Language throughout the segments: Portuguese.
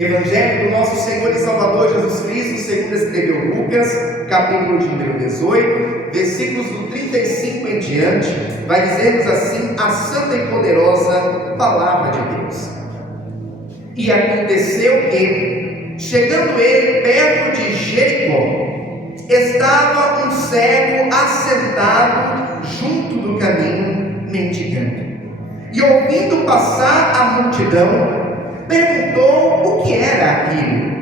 Evangelho do nosso Senhor e Salvador Jesus Cristo, segundo escreveu Lucas, capítulo de número 18, versículos do 35 em diante, vai dizer-nos assim a santa e poderosa palavra de Deus. E aconteceu que, chegando ele perto de Jericó, estava um cego assentado junto do caminho, mendigando. E ouvindo passar a multidão, perguntou o que era aquilo.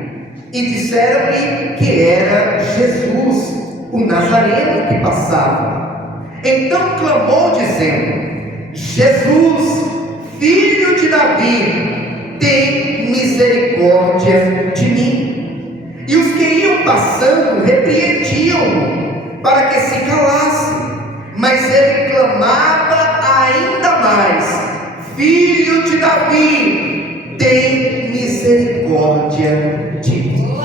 E disseram-lhe que era Jesus, o Nazareno, que passava. Então clamou, dizendo: Jesus, filho de Davi, tem misericórdia de mim. E os que iam passando repreendiam-no para que se calasse. Mas ele clamava ainda mais: Filho de Davi, tem misericórdia de mim.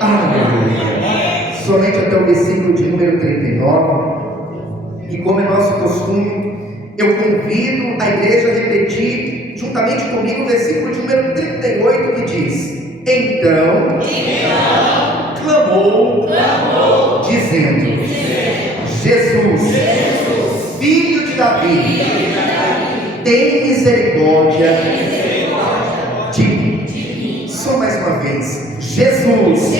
Aleluia. Somente até o versículo de número 39. E como é nosso costume, eu convido a igreja a repetir juntamente comigo o versículo de número 38, que diz: Então clamou, dizendo: Jesus, filho de Davi, tem misericórdia de mim. Só mais uma vez: Jesus,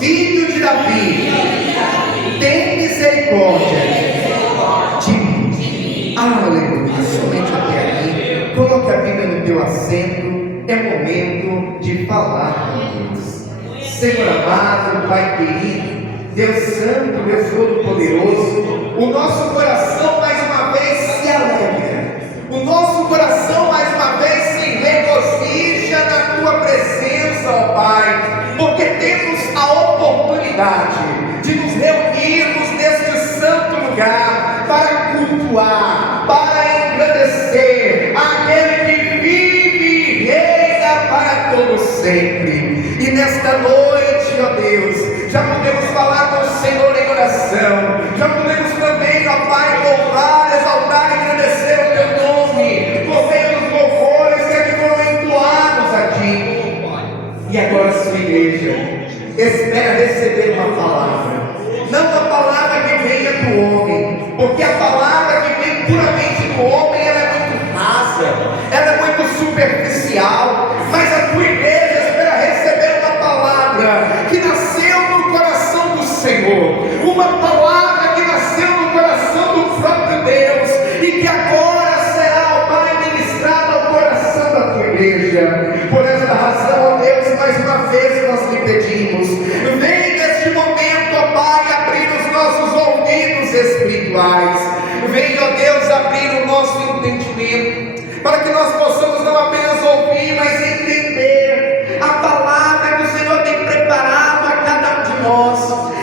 filho de Davi, tem misericórdia de mim. Aleluia. Somente até aqui. Coloque a Bíblia no teu assento. É momento de falar com Deus. Senhor amado, Pai querido, Deus Santo, Deus Todo-Poderoso, o nosso coração mais uma vez se alegra, o nosso coração mais uma vez se regozija na Tua presença, ó Pai, porque temos a oportunidade de nos reunirmos neste santo lugar para cultuar, para engrandecer aquele que vive e reina para todo sempre. E nesta noite, ó Deus, já podemos falar com o Senhor em oração, já podemos também, ó Pai, louvar, exaltar e engrandecer o Teu nome, por meio dos louvores que aqui foram entoados a Ti. E agora, sua igreja espera receber uma palavra, não a palavra que venha do homem, porque a palavra que vem puramente do homem, ela é muito rasa, ela é muito superficial, mas a tua igreja espera receber uma palavra que nasceu no coração do Senhor, uma palavra que nasceu no coração do próprio Deus, e que agora será, ó Pai, ministrada ao coração da tua igreja. Por esta razão, ó Deus, mais uma vez nós lhe pedimos: vem neste momento, ó Pai, abrir os nossos ouvidos espirituais, vem, ó Deus, abrir o nosso entendimento, para que nós possamos não apenas ouvir, mas entender a palavra que o Senhor tem preparado a cada um de nós,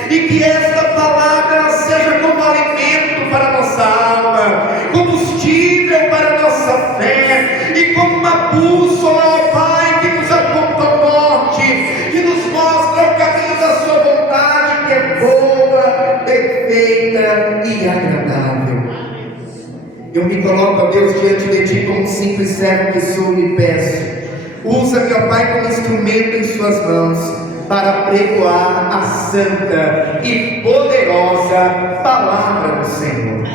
e que esta palavra seja como alimento para a nossa alma, combustível para a nossa fé, e como uma bússola, ó Pai, que nos aponta ao norte, que nos mostra o caminho da sua vontade, que é boa, perfeita e agradável. Eu me coloco, ó Deus, diante de Ti como um simples servo que sou, e peço: usa-me, ó Pai, como instrumento em Suas mãos, para pregoar a santa e poderosa palavra do Senhor.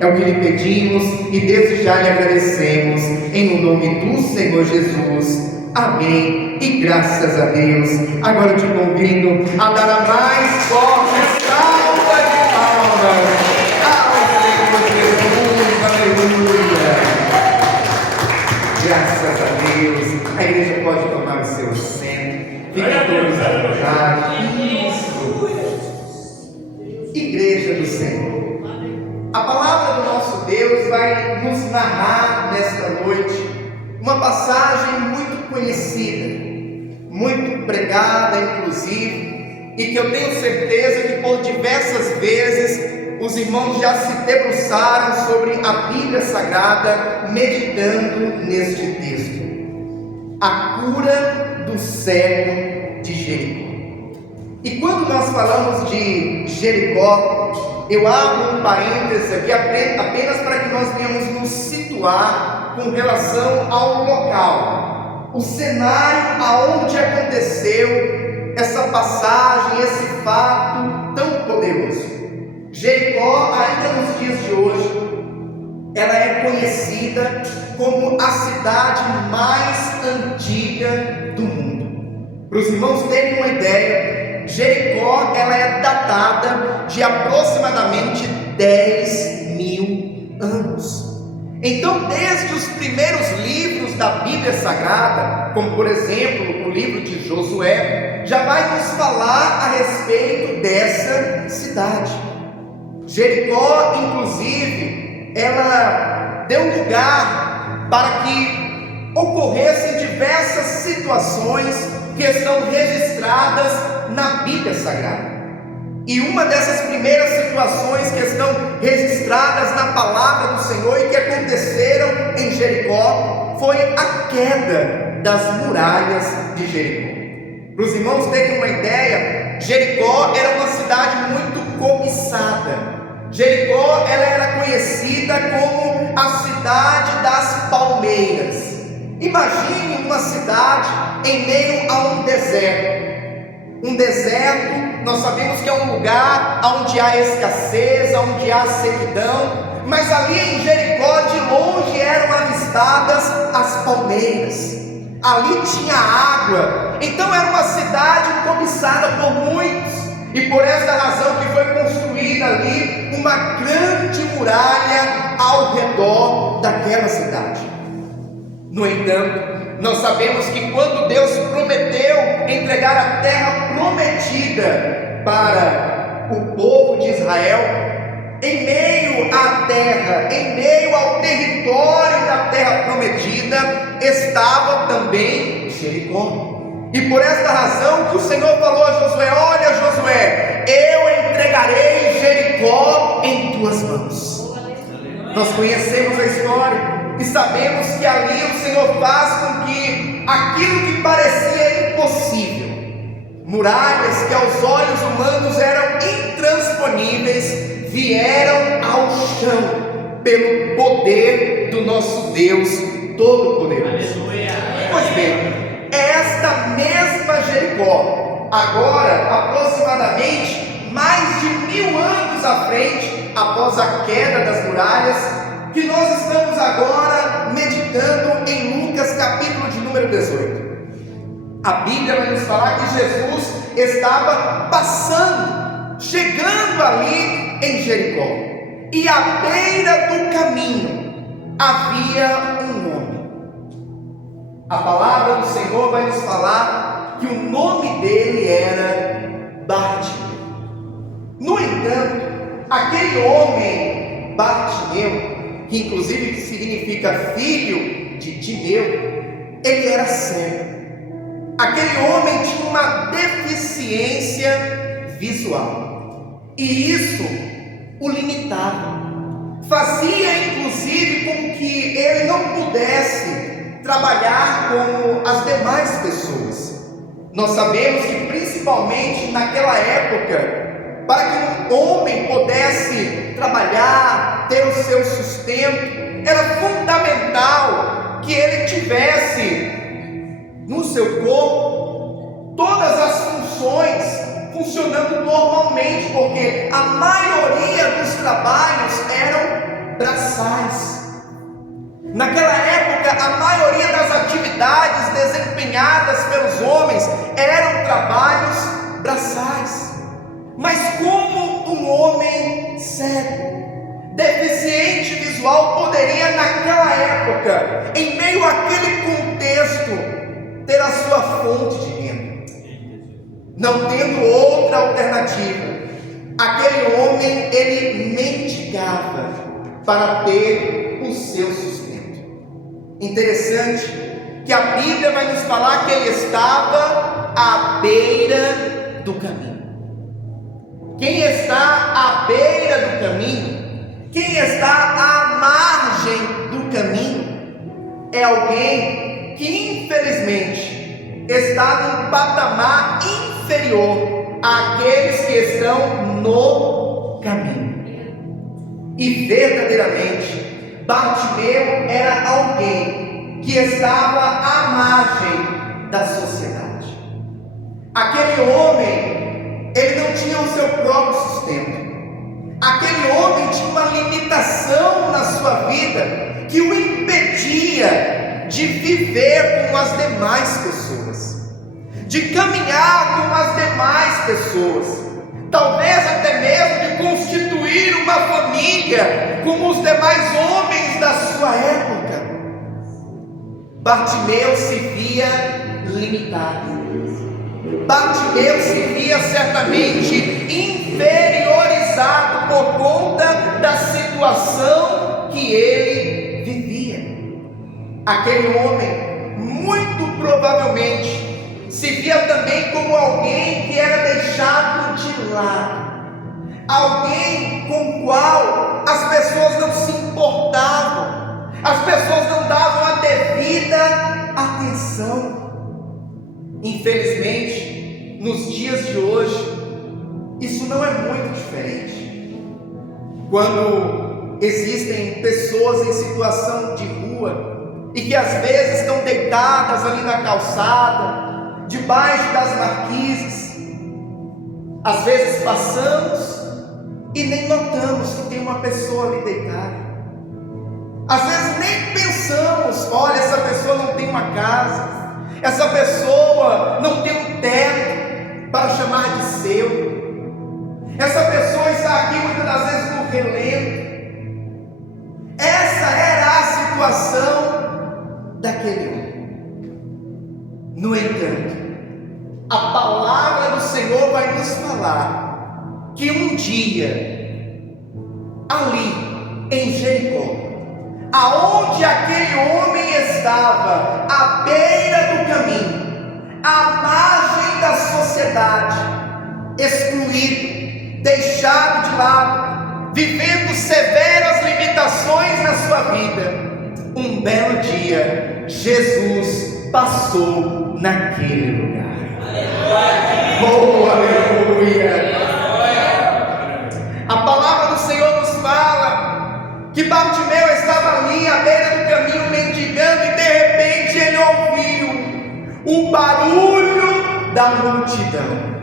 É o que lhe pedimos e desde já lhe agradecemos, em nome do Senhor Jesus. Amém e graças a Deus. Agora eu te convido a dar a mais forte salva de palmas ao Senhor Jesus. Aleluia. Graças a Deus. A igreja pode tomar o seu assento. Fiquem todos à vontade. Isso. Igreja do Senhor. A palavra do nosso Deus vai nos narrar nesta noite uma passagem muito conhecida, muito pregada inclusive, e que eu tenho certeza que por diversas vezes os irmãos já se debruçaram sobre a Bíblia Sagrada, meditando neste texto: a cura do cego de Jericó. E quando nós falamos de Jericó, eu abro um parênteses aqui apenas para que nós venhamos nos situar com relação ao local, o cenário aonde essa passagem, esse fato tão poderoso. Jericó, ainda nos dias de hoje, ela é conhecida como a cidade mais antiga do mundo. Para os irmãos terem uma ideia, Jericó ela é datada de aproximadamente 10.000 anos. Então, desde os primeiros livros da Bíblia Sagrada, como por exemplo o livro de Josué, já vai nos falar a respeito dessa cidade. Jericó, inclusive, ela deu lugar para que ocorressem diversas situações que estão registradas na Bíblia Sagrada. E uma dessas primeiras situações que estão registradas na palavra do Senhor e que aconteceram em Jericó foi a queda das muralhas de Jericó. Para os irmãos terem uma ideia, Jericó era uma cidade muito cobiçada. Jericó ela era conhecida como a cidade das palmeiras. Imagine uma cidade em meio a um deserto. Um deserto, nós sabemos que é um lugar onde há escassez, onde há sequidão, mas ali em Jericó, de longe eram avistadas as palmeiras, ali tinha água, então era uma cidade cobiçada por muitos, e por essa razão que foi construída ali uma grande muralha ao redor daquela cidade. No entanto, nós sabemos que quando Deus prometeu entregar a terra prometida para o povo de Israel, em meio à terra, em meio ao território da terra prometida, estava também Jericó. E por esta razão que o Senhor falou a Josué: olha, Josué, eu entregarei Jericó em tuas mãos. Nós conhecemos a história e sabemos que ali o Senhor faz com que aquilo que parecia impossível, muralhas que aos olhos humanos eram intransponíveis, vieram ao chão pelo poder do nosso Deus Todo-Poderoso. Pois bem, esta mesma Jericó, agora aproximadamente mais de 1000 anos à frente, após a queda das muralhas, que nós estamos agora meditando em Lucas capítulo de número 18. A Bíblia vai nos falar que Jesus estava passando, chegando ali em Jericó, e à beira do caminho havia um homem. A palavra do Senhor vai nos falar que o nome dele era Bartimeu. No entanto, aquele homem Bartimeu, que inclusive significa filho de Timeu, ele era cego. Aquele homem tinha uma deficiência visual, e isso o limitava, fazia inclusive com que ele não pudesse trabalhar como as demais pessoas. Nós sabemos que principalmente naquela época, para que um homem pudesse trabalhar, ter o seu sustento, era fundamental que ele tivesse no seu corpo todas as funções funcionando normalmente, porque a maioria dos trabalhos eram braçais. Naquela época, a maioria das atividades desempenhadas pelos homens eram trabalhos braçais. Mas como um homem cego, deficiente visual, poderia naquela época, em meio àquele contexto, ter a sua fonte de renda? Não tendo outra alternativa, aquele homem, ele mendigava para ter o seu sustento. Interessante que a Bíblia vai nos falar que ele estava à beira do caminho. Quem está à beira do caminho, quem está à margem do caminho, é alguém que infelizmente está num patamar inferior àqueles que estão no caminho. E verdadeiramente, Bartimeu era alguém que estava à margem da sociedade. Aquele aquele homem, ele não tinha o seu próprio sustento. Aquele homem tinha uma limitação na sua vida que o impedia de viver como as demais pessoas, de caminhar como as demais pessoas, talvez até mesmo de constituir uma família como os demais homens da sua época. Bartimeu se via limitado. Bartimeu se via certamente inferiorizado por conta da situação que ele vivia. Aquele homem, muito provavelmente, se via também como alguém que era deixado de lado, alguém com o qual as pessoas não se importavam, as pessoas não davam a devida atenção. Infelizmente, nos dias de hoje, isso não é muito diferente. Quando existem pessoas em situação de rua e que às vezes estão deitadas ali na calçada, debaixo das marquises, às vezes passamos e nem notamos que tem uma pessoa ali deitada. Às vezes nem pensamos, olha, essa pessoa não tem uma casa, essa pessoa não tem um teto para chamar de seu, essa pessoa está aqui muitas das vezes no relento. Essa era a situação daquele homem. No entanto, a palavra do Senhor vai nos falar que um dia, ali em Jericó, aonde aquele homem estava, à beira do caminho, à margem da sociedade, excluído, deixado de lado, vivendo severas limitações na sua vida, um belo dia, Jesus passou naquele lugar. Oh, aleluia! A palavra do Senhor nos fala que Bartimeu estava ali à beira do caminho mendigando, e de repente ele ouviu o barulho da multidão.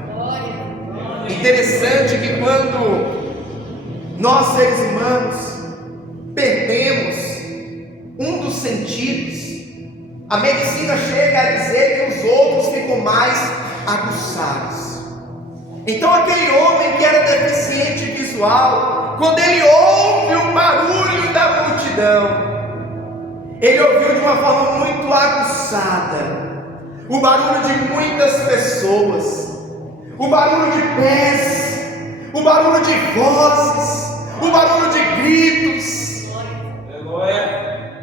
Interessante que quando nós seres humanos perdemos um dos sentidos, a medicina chega a dizer que os outros ficam mais aguçados. Então aquele homem que era deficiente visual, quando ele ouve o barulho da multidão, ele ouviu de uma forma muito aguçada o barulho de muitas pessoas, o barulho de pés, o barulho de vozes, o barulho de gritos.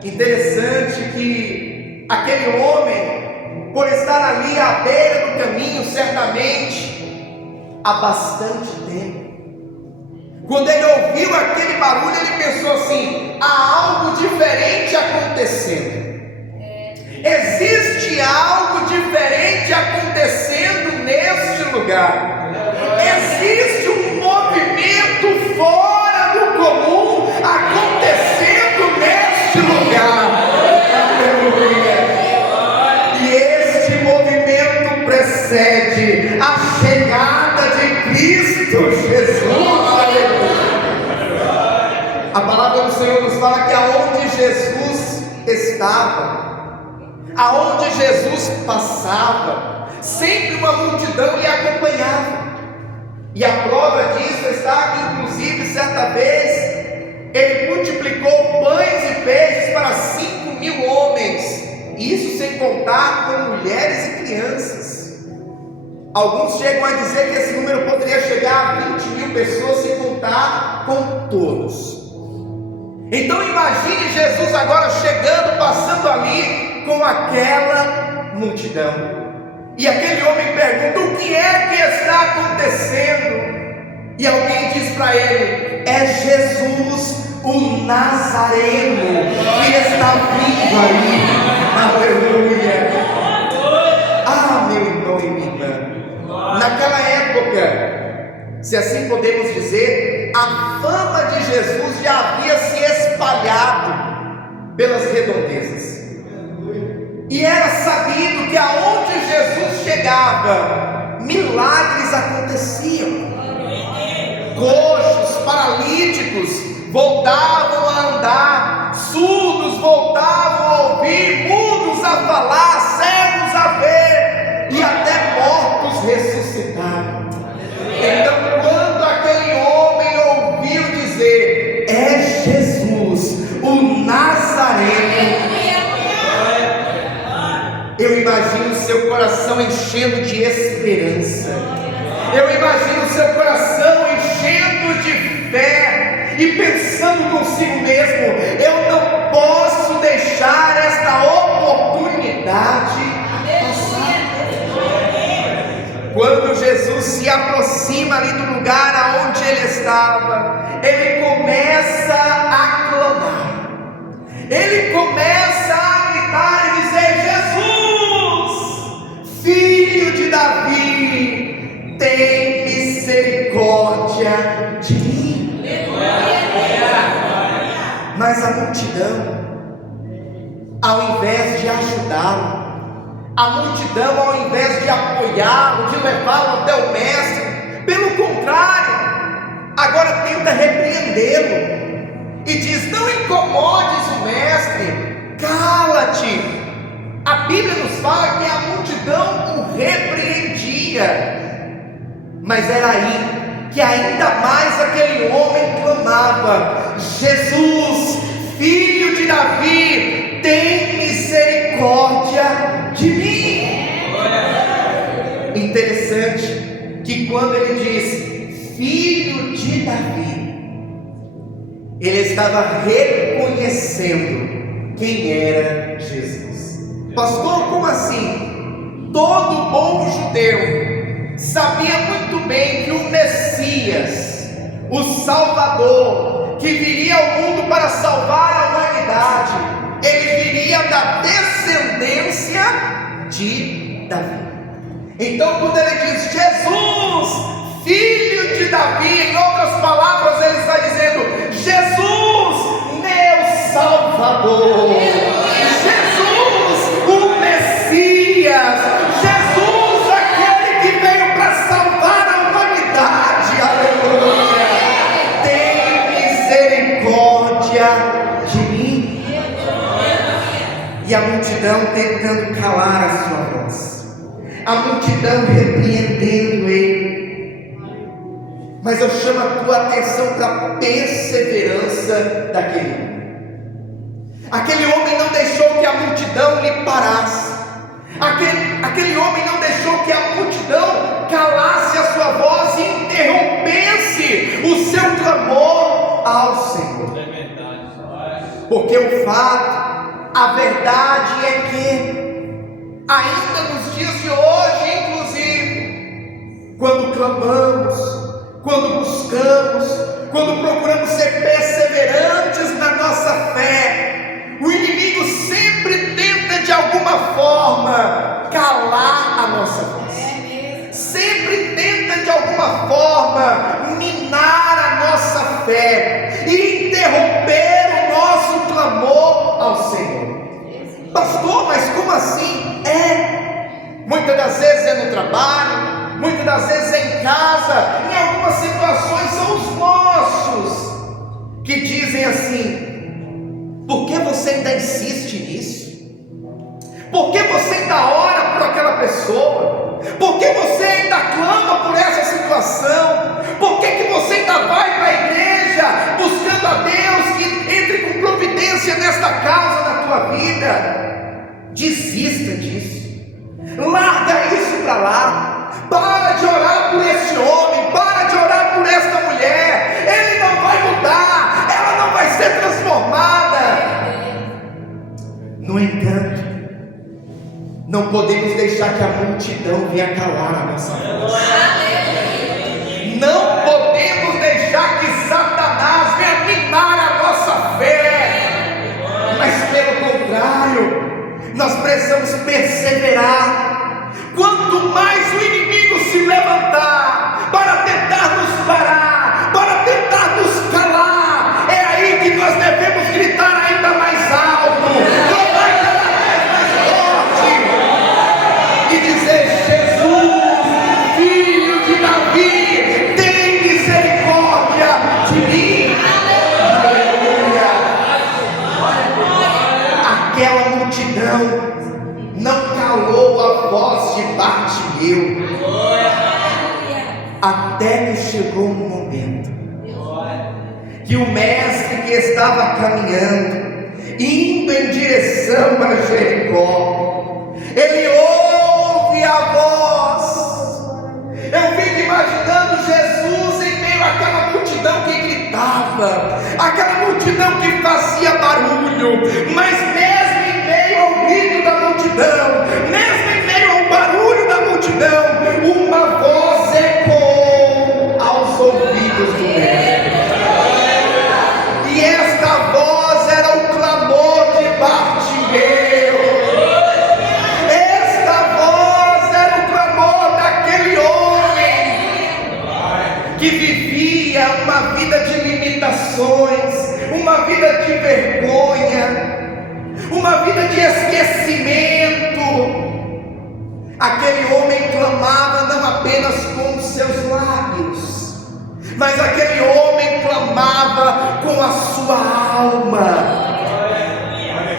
Interessante que aquele homem, por estar ali à beira do caminho, certamente há bastante tempo, quando ele ouviu aquele barulho, ele pensou assim: há algo diferente acontecendo. Existe algo diferente acontecendo neste lugar. Existe um movimento fora do comum acontecendo neste lugar. E este movimento precede a chegada de Cristo Jesus. A palavra do Senhor nos fala que aonde Jesus estava, aonde Jesus passava, sempre uma multidão lhe acompanhava. E a prova disso está que, inclusive, certa vez, ele multiplicou pães e peixes para 5.000 homens, isso sem contar com mulheres e crianças. Alguns chegam a dizer que esse número poderia chegar a 20.000 pessoas, sem contar com todos. Então imagine Jesus agora chegando, passando ali com aquela multidão. E aquele homem pergunta: o que é que está acontecendo? E alguém diz para ele: é Jesus, o Nazareno, que está vindo aí. Aleluia! Ah, meu irmão e minha irmã, naquela época, se assim podemos dizer, a fama de Jesus já havia se espalhado pelas redondezas, e era sabido que aonde Jesus chegava, milagres aconteciam. Coxos, paralíticos voltavam a andar, surdos voltavam a ouvir, mudos a falar, cegos a ver, e até mortos ressuscitaram. Então, quando aquele homem ouviu dizer: é Jesus, o Nazareno, eu imagino seu coração enchendo de esperança, eu imagino seu coração enchendo de fé e pensando consigo mesmo: eu não posso deixar esta oportunidade passar. Quando Jesus se aproxima ali do lugar aonde ele estava, ele começa a clamar, ele começa a gritar e dizer: Jesus, filho de Davi, tem misericórdia de mim. Mas a multidão, ao invés de ajudá-lo, a multidão, ao invés de apoiá-lo, de levá-lo até o mestre, pelo contrário, agora tenta repreendê-lo e diz: não incomodes o mestre, cala-te. A Bíblia nos fala que a multidão o repreendia, mas era aí que ainda mais aquele homem clamava: Jesus, filho de Davi, tem misericórdia de mim. Interessante que quando ele diz filho de Davi, ele estava reconhecendo quem era Jesus. Pastor, como assim? Todo bom judeu sabia muito bem que o Messias, o Salvador, que viria ao mundo para salvar a humanidade, ele viria da descendência de Davi. Então, quando ele diz Jesus, filho de Davi, em outras palavras, ele está dizendo: Jesus, meu Salvador, Jesus, o Messias, Jesus, aquele que veio para salvar a humanidade, aleluia, tem misericórdia de mim. E a multidão tentando calar a sua voz, a multidão repreendendo ele. Mas eu chamo a tua atenção para a perseverança daquele homem. Aquele homem não deixou que a multidão lhe parasse. Aquele homem não deixou que a multidão calasse a sua voz e interrompesse o seu clamor ao Senhor. Porque o fato, a verdade é que ainda nos dias de hoje, inclusive, quando clamamos, quando buscamos, quando procuramos ser perseverantes na nossa fé, o inimigo sempre tenta de alguma forma calar a nossa voz, sempre tenta de alguma forma minar a nossa fé e interromper o nosso clamor ao Senhor. Pastor, mas como assim? Muitas das vezes é no trabalho, muitas das vezes é em casa, em algumas situações são os nossos que dizem assim: por que você ainda insiste nisso? Por que você ainda ora por aquela pessoa? Por que você ainda clama por essa situação? Por que você ainda vai para a igreja buscando a Deus que entre com providência nesta causa da tua vida? Desista disso, larga isso para lá, para de orar por esse homem, para de orar por esta mulher, ele não vai mudar, ela não vai ser transformada. No entanto, não podemos deixar que a multidão venha calar a nossa voz. Não podemos deixar que Satanás venha minar a nossa fé, mas pelo contrário, nós precisamos perseverar. Quanto mais o inimigo se levantar para tentar nos parar, para tentar nos calar, é aí que nós devemos gritar ainda mais alto, clamar cada vez mais forte e dizer: Jesus, Bartimeu, até que chegou um momento que o mestre, que estava caminhando, indo em direção a Jericó, ele ouve a voz. Eu fico imaginando Jesus em meio àquela multidão que gritava, aquela multidão que fazia barulho, mas mesmo em meio ao grito da multidão, mesmo em meio ao barulho da multidão, uma voz ecoou aos ouvidos do mestre. E esta voz era o clamor de Bartimeu. Esta voz era o clamor daquele homem que vivia uma vida de limitações, uma vida de vergonha, uma vida de esquecimento. Aquele homem clamava não apenas com os seus lábios, mas aquele homem clamava com a sua alma.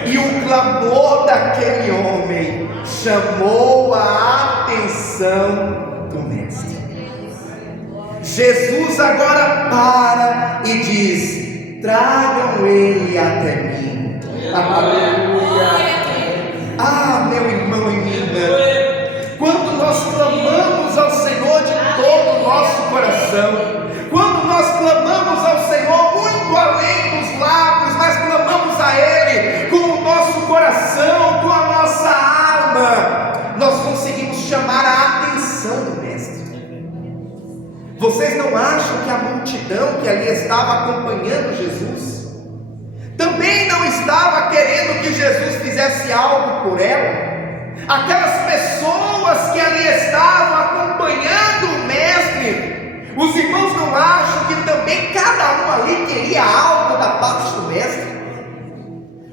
E o clamor daquele homem chamou a atenção do mestre. Jesus agora para e diz: tragam ele até mim. Aleluia. Ah, meu irmão e minha irmã, quando nós clamamos ao Senhor de todo o nosso coração, quando nós clamamos ao Senhor muito além dos lábios, nós clamamos a Ele com o nosso coração, com a nossa alma, nós conseguimos chamar a atenção do Mestre. Vocês não acham que a multidão que ali estava acompanhando Jesus também não estava querendo que Jesus fizesse algo por ela? Aquelas pessoas que ali estavam acompanhando o Mestre, os irmãos não acham que também cada um ali queria algo da parte do Mestre?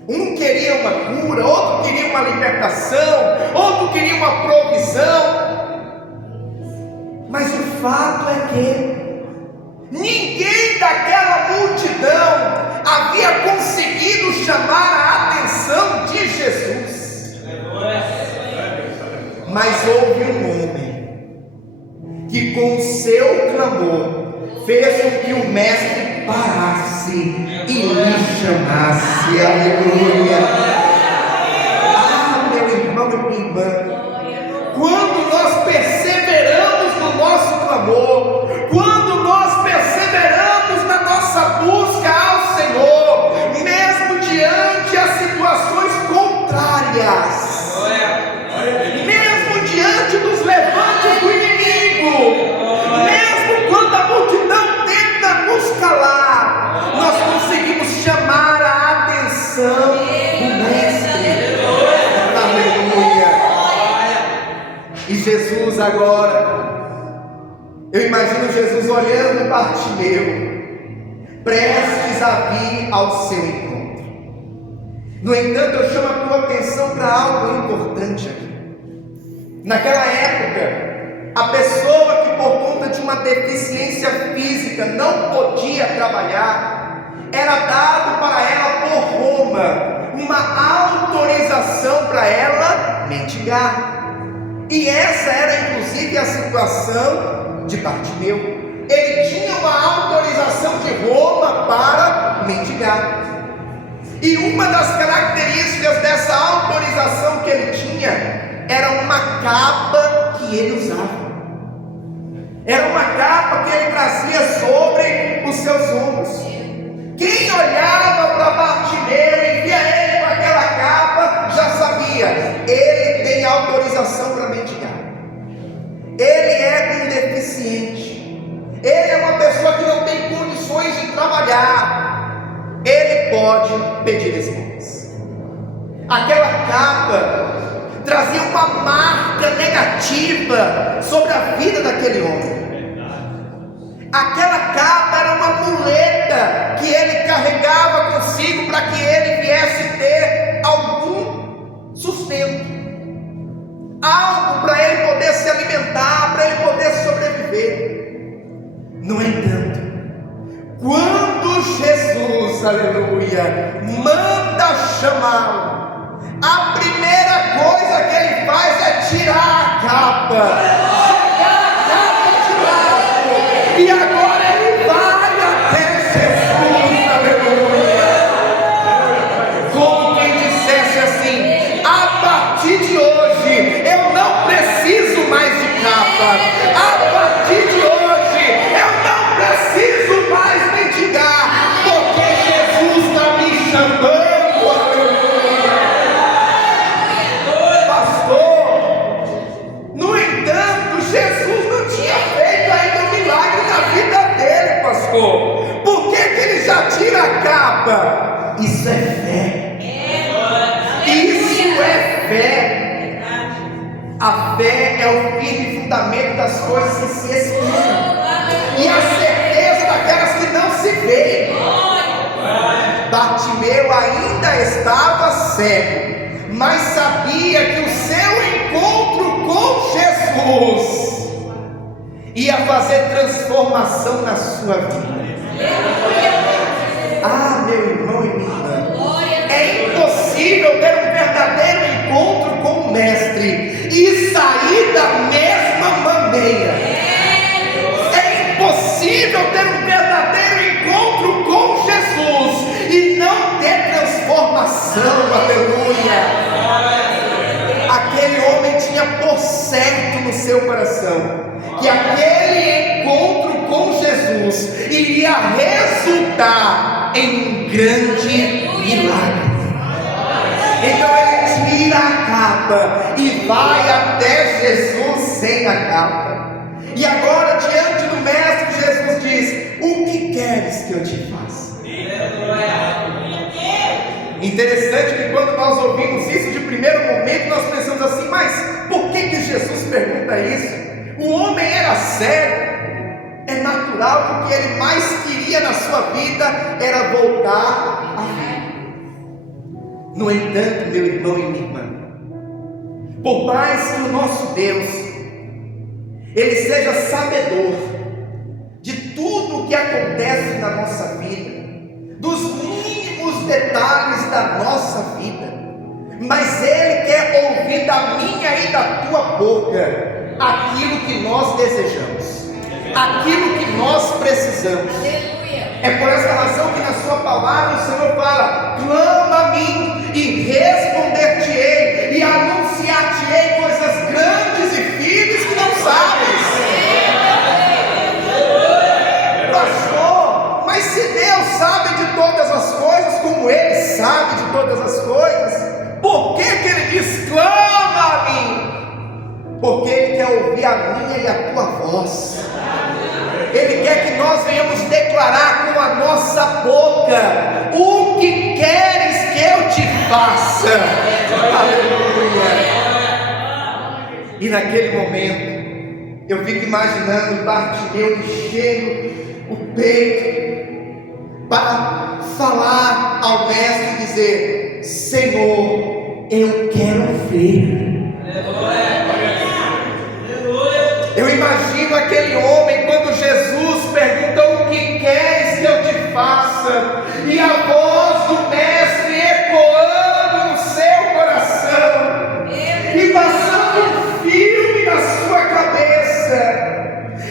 Um queria uma cura, outro queria uma libertação, outro queria uma provisão. Mas o fato é que ninguém daquela multidão havia conseguido chamar a atenção de Jesus. Mas houve um homem que com o seu clamor fez com que o mestre parasse e lhe chamasse. Aleluia. Ah, meu irmão e minha irmã, quando nós perseveramos no nosso clamor, quando nós perseveramos na nossa busca ao Senhor, mesmo diante as situações contrárias, mesmo diante dos levantes do inimigo, mesmo quando a multidão tenta nos calar, nós conseguimos chamar a atenção do Mestre. Aleluia. E Jesus agora, eu imagino Jesus olhando Bartimeu, prestes a vir ao seu encontro. No entanto, eu chamo a tua atenção para algo importante aqui. Naquela época, a pessoa que por conta de uma deficiência física não podia trabalhar, era dado para ela por Roma uma autorização para ela mendigar. E essa era inclusive a situação de Bartimeu. Ele tinha uma autorização de Roma para mendigar. E uma das características dessa autorização que ele tinha era uma capa que ele usava. Era uma capa que ele trazia sobre os seus ombros. Quem olhava para Bartimeu e via ele com aquela capa já sabia: ele tem autorização para mendigar. Ele é um deficiente. Ele é uma pessoa que não tem condições de trabalhar. Ele pode pedir esmolas. Aquela capa trazia uma marca negativa sobre a vida daquele homem. Aquela capa era uma muleta que ele carregava consigo para que ele viesse ter algum sustento, algo para ele poder se alimentar, para ele poder sobreviver. No entanto, quando Jesus, aleluia, manda chamá-lo, a primeira coisa que ele faz é tirar a capa. capa, jogar a capa de lado, e agora ele vai até Jesus, aleluia. Como quem dissesse assim: a partir de hoje eu não preciso mais de capa, a partir de hoje eu não preciso mais mendigar, porque Jesus está me chamando, aleluia. Pastor, no entanto, Jesus não tinha feito ainda um milagre na vida dele, pastor. Por que ele já tira a capa? Isso é fé. Isso é fé. A fé é o firme fundamento das coisas que se esperam e a certeza daquelas que não se veem. Bartimeu ainda estava cego, mas sabia que o seu encontro com Jesus ia fazer transformação na sua vida. Ah, meu irmão e minha irmã, é impossível ter um verdadeiro encontro com o Mestre e sair da mesma maneira. É impossível ter um verdadeiro encontro com Jesus e não ter transformação, aleluia. Aquele homem tinha por certo no seu coração que aquele encontro com Jesus iria resultar em um grande milagre. Então ele tira a capa e vai até Jesus sem a capa. E agora, diante do Mestre, Jesus diz: o que queres que eu te faça? Interessante que quando nós ouvimos isso de primeiro momento, nós pensamos assim: mas por que Jesus pergunta isso? O homem era cego. É natural que o que ele mais queria na sua vida era voltar à vida. No entanto, meu irmão e minha irmã, por mais que o nosso Deus ele seja sabedor de tudo o que acontece na nossa vida, dos mínimos detalhes da nossa vida, mas ele quer ouvir da minha e da tua boca aquilo que nós desejamos, aquilo que nós precisamos. É por essa razão que na sua palavra o Senhor fala: clama a mim e responder-te-ei e anunciar-te-ei coisas grandes e firmes que não sabes. Pastor, mas se Deus sabe de todas as coisas, como Ele sabe de todas as coisas, por que Ele diz: clama a mim? Porque Ele quer ouvir a minha e a tua voz. Ele quer que nós venhamos declarar com a nossa boca: o que queres que eu te faça? Aleluia. E naquele momento eu fico imaginando Bartimeu enchendo o peito para falar ao mestre e dizer: Senhor, eu quero ver. Eu imagino aquele homem quando Jesus pergunta: o que queres que eu te faça? E a voz do mestre ecoando no seu coração e passando um filme na sua cabeça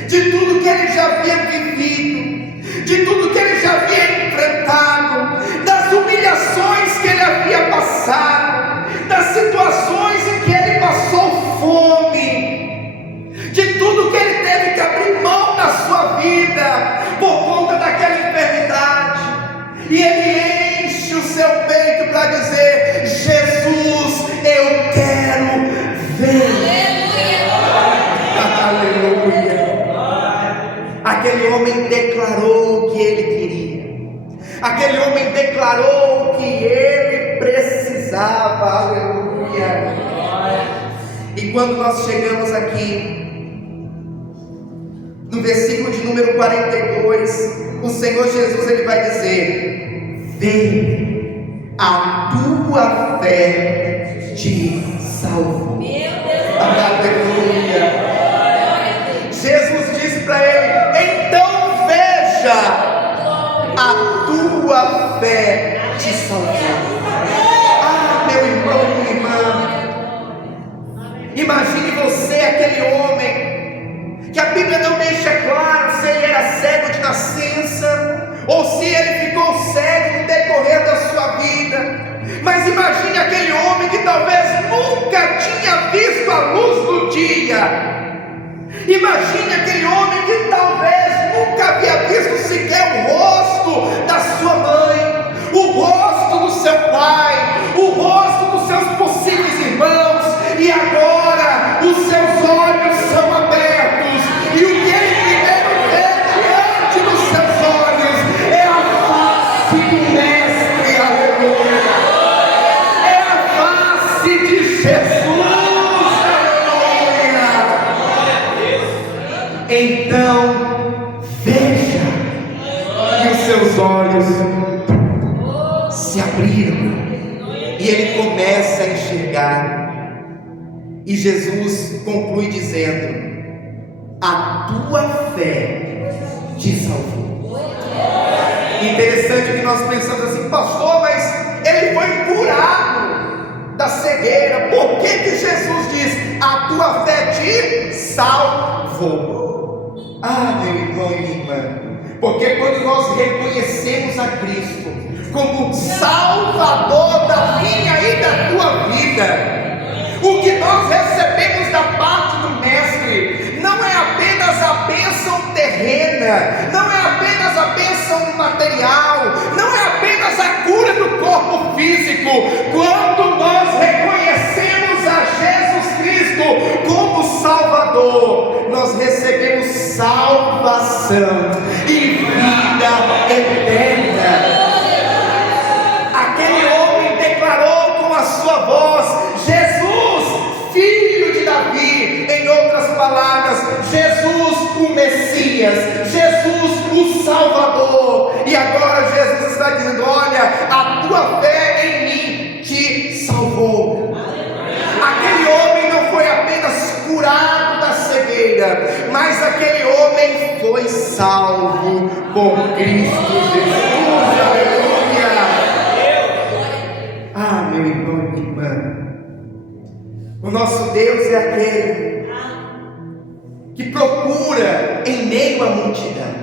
de tudo que ele já havia vivido, de tudo que ele já havia enfrentado, das humilhações que ele havia passado, das situações em que ele passou fome, de tudo que ele teve que abrir mão na sua vida por conta daquela enfermidade. E ele enche o seu peito para dizer: Jesus, eu quero ver. Aleluia. Aquele homem declarou o que ele queria, aquele homem declarou o que ele precisava. Aleluia. E quando nós chegamos aqui no versículo de número 42, o Senhor Jesus ele vai dizer: vem, a tua fé te salvou. Aleluia. Jesus disse para ele: então veja, a tua fé te salvou. Ah, meu irmão, minha irmã, imagine você, aquele Imagine aquele homem que talvez nunca havia visto sequer o rosto da sua mãe, o rosto do seu pai, o rosto dos seus possíveis irmãos, e agora os seus olhos são abertos, e o que ele primeiro vê diante dos seus olhos é a face do Mestre, aleluia, é a face de Jesus, aleluia. Então veja, e os seus olhos se abriram, e ele começa a enxergar. E Jesus conclui dizendo: a tua fé te salvou. Interessante que nós pensamos assim: pastor, mas ele foi curado da cegueira. Por que Jesus diz: a tua fé te salvou? Ah, meu irmão e minha irmã, porque quando nós reconhecemos a Cristo como Salvador da minha e da tua vida, o que nós recebemos da parte do Mestre não é apenas a bênção terrena, não é apenas a bênção material, não é apenas a cura do corpo físico. Quando nós reconhecemos a Jesus Cristo como Salvador, nós recebemos salvação e vida eterna. Aquele homem declarou com a sua voz: Jesus, filho de Davi. Em outras palavras, Jesus o Messias, Jesus o Salvador. E agora Jesus está dizendo: olha, a tua fé em mim te salvou. Aquele homem não foi apenas curado da cegueira, mas aquele homem foi salvo por Cristo Jesus, aleluia. Ah, meu irmão e minha irmã, o nosso Deus é aquele que procura em meio à multidão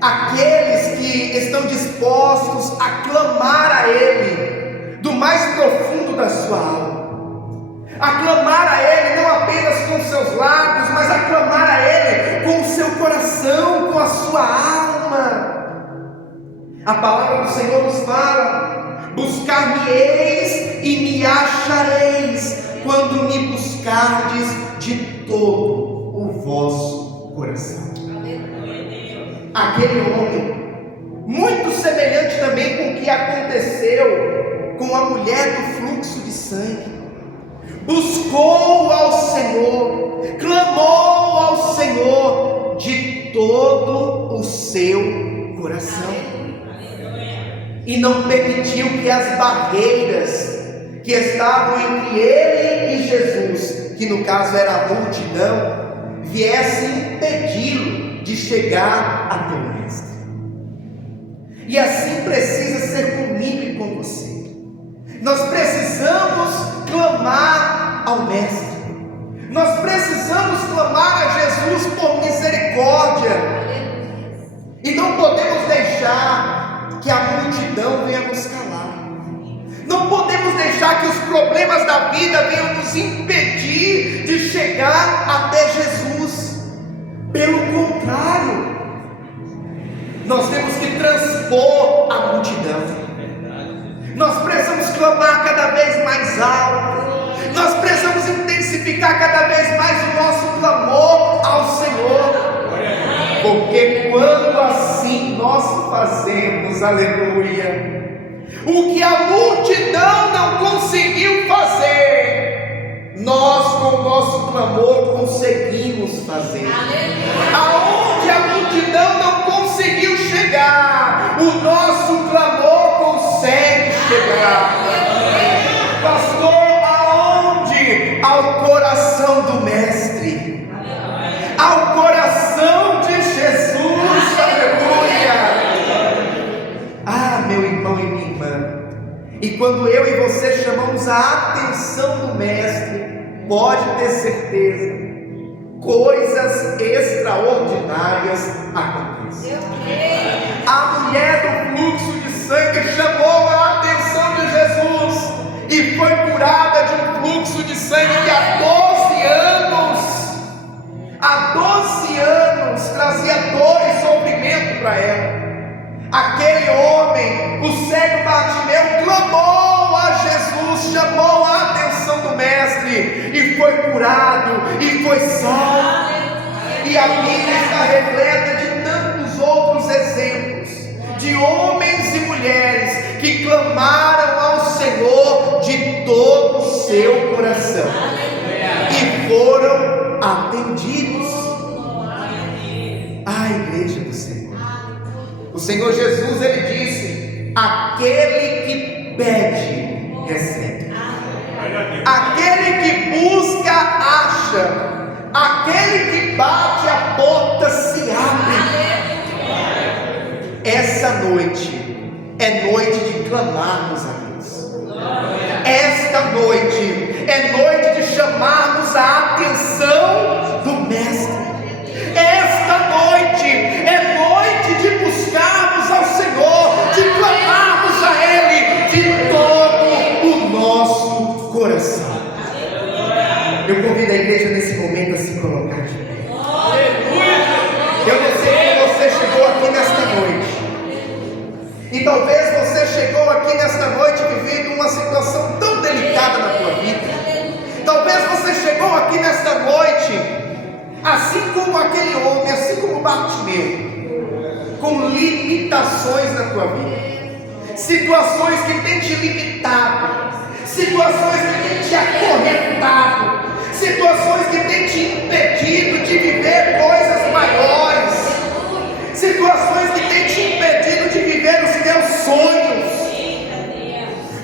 aqueles que estão dispostos a clamar a Ele do mais profundo da sua alma, a clamar a Ele não apenas com seus lábios, mas a clamar a Ele com o seu coração, com a sua alma. A palavra do Senhor nos fala: buscar-me-eis e me achareis, quando me buscardes de todo o vosso coração. Aquele homem, muito semelhante também com o que aconteceu com a mulher do fluxo de sangue, buscou ao Senhor, clamou ao Senhor de todo o seu coração, e não permitiu que as barreiras que estavam entre ele e Jesus, que no caso era a multidão, viessem impedi-lo de chegar até o Mestre. E assim precisa ser comigo e com você. Nós precisamos clamar ao Mestre, nós precisamos clamar a Jesus por misericórdia, e não podemos deixar que a multidão venha nos calar, não podemos deixar que os problemas da vida venham nos impedir de chegar até Jesus. Pelo contrário, nós temos que transpor a multidão, nós precisamos clamar cada vez mais alto, nós precisamos intensificar cada vez mais o nosso clamor ao Senhor, porque quando assim nós fazemos, aleluia, o que a multidão não conseguiu fazer, nós com o nosso clamor conseguimos fazer. Aonde a multidão não conseguiu chegar, o nosso clamor consegue chegar. Pastor, aonde? Ao coração do Mestre, ao coração de Jesus, aleluia. Ah, meu irmão e minha irmã, e quando eu e você chamamos a atenção do Mestre, pode ter certeza, coisas extraordinárias acontecem. A mulher do fluxo de sangue chamou a atenção de Jesus e foi curada de um fluxo de sangue que há 12 anos ela. Aquele homem, o cego Bartimeu, clamou a Jesus, chamou a atenção do mestre, e foi curado, e foi salvo. E a Bíblia está repleta de tantos outros exemplos, de homens e mulheres que clamaram ao Senhor de todo o seu coração, e foram atendidos. A igreja do Senhor. O Senhor Jesus, ele disse: aquele que pede, recebe. Aquele que busca, acha. Aquele que bate, a porta se abre. Essa noite é noite de clamarmos a Deus. Esta noite é noite de chamarmos a atenção do Mestre. Esta noite é noite de buscarmos ao Senhor, de clamarmos a Ele de todo o nosso coração. Eu convido a igreja nesse momento a se colocar de pé. Eu não sei como você chegou aqui nesta noite, e talvez você chegou aqui nesta noite vivendo uma situação tão delicada na tua vida. Talvez você chegou aqui nesta noite assim como aquele homem, assim como Bartimeu, com limitações na tua vida, situações que têm te limitado, situações que têm te acorrentado, situações que têm te impedido de viver coisas maiores, situações que têm te impedido de viver os teus sonhos.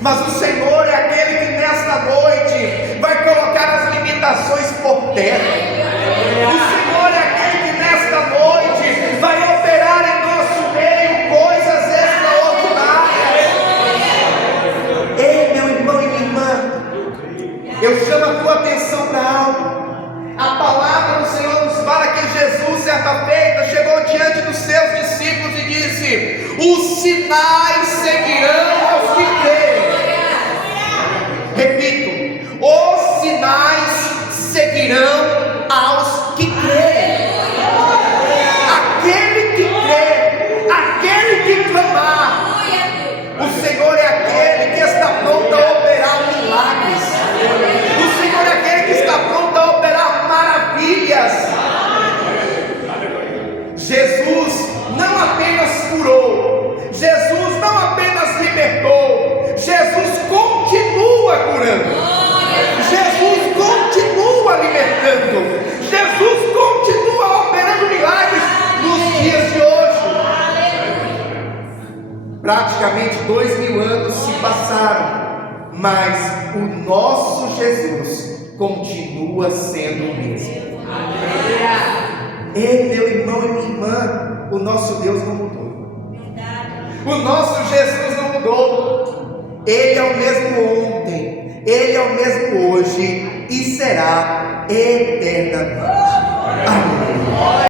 Mas o Senhor é aquele que nesta noite vai colocar as limitações por terra. O Senhor é aquele que nesta noite vai operar em nosso meio coisas extraordinárias. Ei, meu irmão e minha irmã, eu chamo a tua atenção para algo. A palavra do Senhor nos fala que Jesus, certa feita, chegou diante dos seus discípulos e disse: os sinais seguirão aos que creem. Repito, os sinais seguirão aos que creem. Aquele que crê, aquele que clamar, o Senhor é aquele que está pronto a operar milagres. O Senhor é aquele que está pronto a operar maravilhas. Jesus não apenas curou, Jesus não apenas libertou, Jesus continua curando. Jesus continua libertando, Jesus continua operando milagres nos dias de hoje. Praticamente 2000 anos se passaram, mas o nosso Jesus continua sendo o mesmo. Ei, meu irmão e minha irmã, o nosso Deus não mudou. O nosso Jesus não mudou. Ele é o mesmo ontem, Ele é o mesmo hoje e será eternamente.